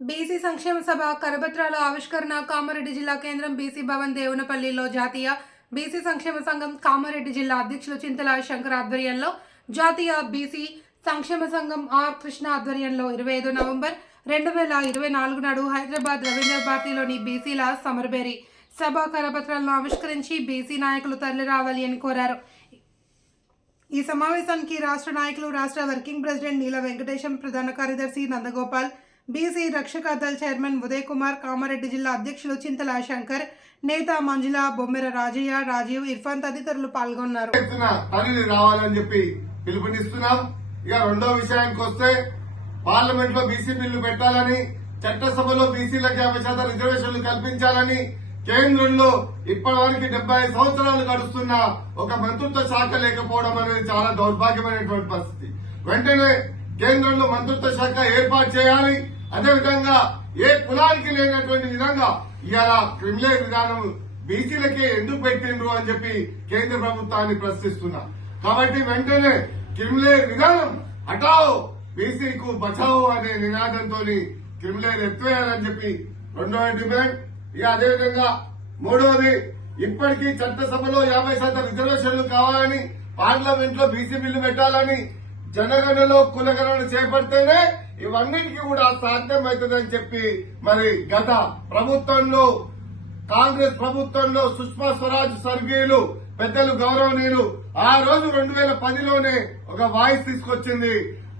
BC సంక్షేమ సభ కరపత్రాల ఆవిష్కరణ కామారెడ్డి జిల్లా కేంద్రం బీసీ భవన్ దేవునపల్లిలో జాతీయ బీసీ సంక్షేమ సంఘం కామారెడ్డి జిల్లా అధ్యక్షులు చింతల శంకర్ ఆధ్వర్యంలో జాతీయ బీసీ సంక్షేమ సంఘం ఆర్ కృష్ణ ఆధ్వర్యంలో ఇరవై ఐదు నవంబర్ రెండు వేల ఇరవై నాలుగు నాడు హైదరాబాద్ రవీంద్ర భారతిలోని బీసీల సమర్బేరి సభ కరపత్రాలను ఆవిష్కరించి బీసీ నాయకులు తరలి రావాలి అని కోరారు. ఈ సమావేశానికి రాష్ట్ర నాయకులు రాష్ట్ర వర్కింగ్ ప్రెసిడెంట్ నీల వెంకటేశం ప్రధాన కార్యదర్శి నందగోపాల్ బీసీ రక్షక దళ చైర్మన్ ఉదయ్ కుమార్ కామారెడ్డి జిల్లా అధ్యక్షులు చింతల శంకర్ నేత మంజుల బొమ్మెర రాజయ్య రాజీవ్ ఇర్ఫాన్ తదితరులు పాల్గొన్నారు. రావాలని చెప్పి పిలుపునిస్తున్నాం. ఇక రెండో విషయానికి వస్తే పార్లమెంట్లో బీసీ బిల్లు పెట్టాలని చట్టసభలో బీసీలకు యాభై శాతం రిజర్వేషన్లు కల్పించాలని కేంద్రంలో ఇప్పటి వరకు డెబ్బై ఐదు సంవత్సరాలు గడుస్తున్న ఒక మంత్రిత్వ శాఖ లేకపోవడం అనేది చాలా దౌర్భాగ్యమైనటువంటి పరిస్థితి. వెంటనే కేంద్రంలో మంత్రిత్వ శాఖ ఏర్పాటు చేయాలి. అదేవిధంగా ఏ కులానికి లేనటువంటి విధంగా ఇవాళ క్రిమినల్ విధానం బీసీలకే ఎందుకు పెట్టిండ్రు అని చెప్పి కేంద్ర ప్రభుత్వాన్ని ప్రశ్నిస్తున్నా. కాబట్టి వెంటనే క్రిమినల్ విధానం హటాओ బీసీకు బచావో అనే నినాదంతో క్రిమినల్ ఎత్తువేయాలని చెప్పి రెండవ డిమాండ్. ఇక అదేవిధంగా మూడవది ఇప్పటికీ చట్టసభలో యాభై శాతం రిజర్వేషన్లు కావాలని పార్లమెంట్లో బీసీ బిల్లు పెట్టాలని జనగణలో కులగణన చేపడితేనే ఇవన్నిటికీ కూడా సాధ్యమవుతుందని చెప్పి మరి గత ప్రభుత్వంలో కాంగ్రెస్ ప్రభుత్వంలో సుష్మా స్వరాజ్ స్వర్గీయులు పెద్దలు గౌరవనీయులు ఆ రోజు రెండు వేల పదిలోనే ఒక వాయిస్ తీసుకొచ్చింది.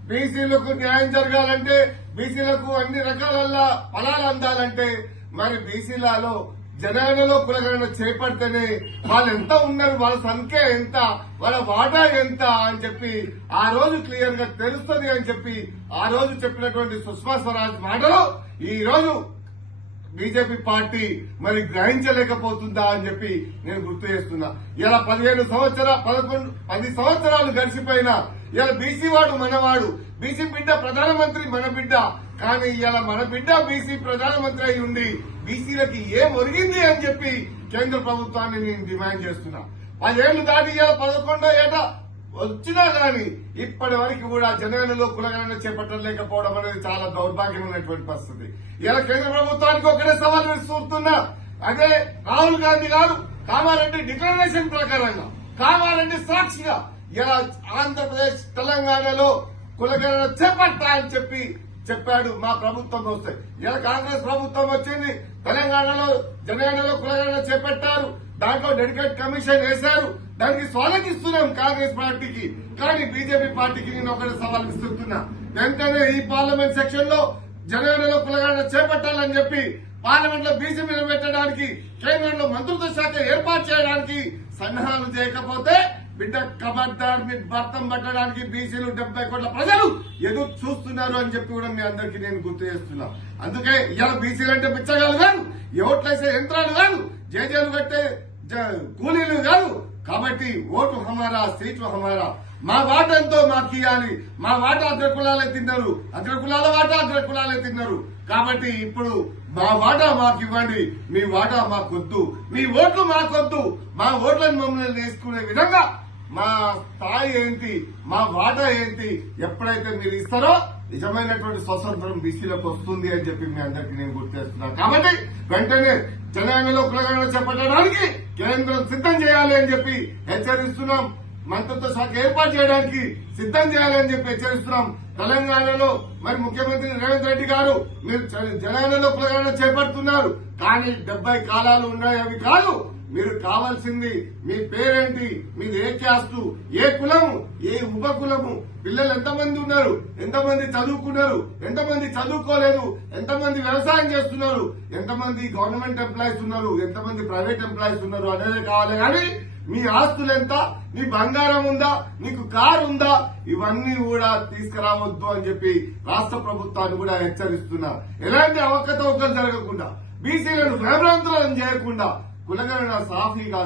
బీసీలకు న్యాయం జరగాలంటే బీసీలకు అన్ని రకాల ఫలాలు అందాలంటే మరి బీసీలలో జనాలలో కులగణన చేపడితేనే వాళ్ళు ఎంత ఉన్నారు వాళ్ళ సంఖ్య ఎంత వాళ్ళ వాటా ఎంత అని చెప్పి ఆ రోజు క్లియర్గా తెలుస్తుంది అని చెప్పి ఆ రోజు చెప్పినటువంటి సుష్మా స్వరాజ్ మాటలు ఈ రోజు బీజేపీ పార్టీ మరి గ్రహించలేకపోతుందా అని చెప్పి నేను గుర్తు చేస్తున్నా. ఇలా పదిహేను సంవత్సరాలు పదకొండు పది సంవత్సరాలు గడిచిపోయినా ఇలా బీసీ వాడు మనవాడు బీసీ బిడ్డ ప్రధానమంత్రి మన బిడ్డ కానీ ఇవాళ మన బిడ్డ బీసీ ప్రధానమంత్రి అయి ఉండి బీసీలకి ఏం ఒరిగింది అని చెప్పి కేంద్ర ప్రభుత్వాన్ని నేను డిమాండ్ చేస్తున్నా. పదేళ్ళు దాటి ఇవాళ పదకొండో ఏట వచ్చినా గాని ఇప్పటి వరకు కూడా జనగణలో కులగణన చేపట్టలేకపోవడం అనేది చాలా దౌర్భాగ్యమైనటువంటి పరిస్థితి. ఇలా కేంద్ర ప్రభుత్వానికి ఒకటే సవాల్ చూస్తున్నా. అదే రాహుల్ గాంధీ గారు కామారెడ్డి డిక్లరేషన్ ప్రకారంగా కామారెడ్డి సాక్షిగా ఇలా ఆంధ్రప్రదేశ్ తెలంగాణలో కులగణన చేపడతా అని చెప్పి చెప్పాడు మా ప్రభుత్వం వస్తే. ఇలా కాంగ్రెస్ ప్రభుత్వం వచ్చింది. తెలంగాణలో జనగణలో కులగణన చేపట్టారు. దాంట్లో డెడికేట్ కమిషన్ వేశారు. దానికి స్వాగతిస్తున్నాం కాంగ్రెస్ పార్టీకి. కానీ బీజేపీ పార్టీకి నేను ఒకటి సవాల్ ఇస్తున్నా వెంటనే ఈ పార్లమెంట్ సెక్షన్లో జనగణలో కులగణన చేపట్టాలని చెప్పి పార్లమెంట్లో బీజేపీ నిలబెట్టడానికి పెట్టడానికి కేంద్రంలో మంత్రిత్వ శాఖ ఏర్పాటు చేయడానికి సన్నాహాలు చేయకపోతే బిడ్డ కబడ్దార్ మీ భర్తం పట్టడానికి బీసీలు డెబ్బై కోట్ల ప్రజలు ఎదురు చూస్తున్నారు అని చెప్పి కూడా మీ అందరికీ నేను గుర్తు చేస్తున్నా. అందుకే ఇవాళ బీసీలు అంటే పిచ్చగాలు కాదు ఓట్లేసే యంత్రాలు కాదు జేజేలు కట్టే జ- కూలీలు కాదు. కాబట్టి ఓటు హమారా సీటు హమారా. మా వాట ఎంతో మాకు ఇవ్వాలి. మా వాట అగ్రకులాలే తిన్నారు. అగ్రకులాల వాట అగ్రకులాలే తిన్నారు. కాబట్టి ఇప్పుడు మా వాటా మాకు ఇవ్వండి. మీ వాటా మాకొద్దు. మీ ఓట్లు మాకొద్దు. మా ఓట్లను మమ్మల్ని వేసుకునే విధంగా మా స్థాయి ఏంటి మా వాటా ఏంటి ఎప్పుడైతే మీరు ఇస్తారో నిజమైనటువంటి స్వతంత్రం బీసీలకు వస్తుంది అని చెప్పి మీ అందరికీ నేను గుర్తు కాబట్టి వెంటనే తెలంగాణలో కులగణ చేపట్టడానికి కేంద్రం సిద్ధం చేయాలి అని చెప్పి హెచ్చరిస్తున్నాం. మంత్రిత్వ శాఖ ఏర్పాటు చేయడానికి సిద్ధం చేయాలని చెప్పి హెచ్చరిస్తున్నాం. తెలంగాణలో మరి ముఖ్యమంత్రి రేవంత్ రెడ్డి గారు మీరు తెలంగాణలో కులగణ చేపడుతున్నారు. కానీ డెబ్బై కాలాలు ఉన్నాయి అవి కాదు. మీరు కావాల్సింది మీ పేరేంటి? మీది ఏ క్యాస్టు? ఏ కులము? ఏ ఉప కులము పిల్లలు ఎంతమంది ఉన్నారు? ఎంతమంది చదువుకున్నారు? ఎంతమంది చదువుకోలేదు? ఎంతమంది వ్యవసాయం చేస్తున్నారు? ఎంతమంది గవర్నమెంట్ ఎంప్లాయీస్ ఉన్నారు? ఎంతమంది ప్రైవేట్ ఎంప్లాయీస్ ఉన్నారు అనేది కావాలి కానీ మీ ఆస్తులు ఎంత? నీ బంగారం ఉందా? నీకు కారు ఉందా? ఇవన్నీ కూడా తీసుకురావద్దు అని చెప్పి రాష్ట్ర ప్రభుత్వాన్ని కూడా హెచ్చరిస్తున్నారు. ఎలాంటి అవకతవకలు జరగకుండా బీసీలను భయభ్రాంతులను చేయకుండా కులగణన సాఫీగా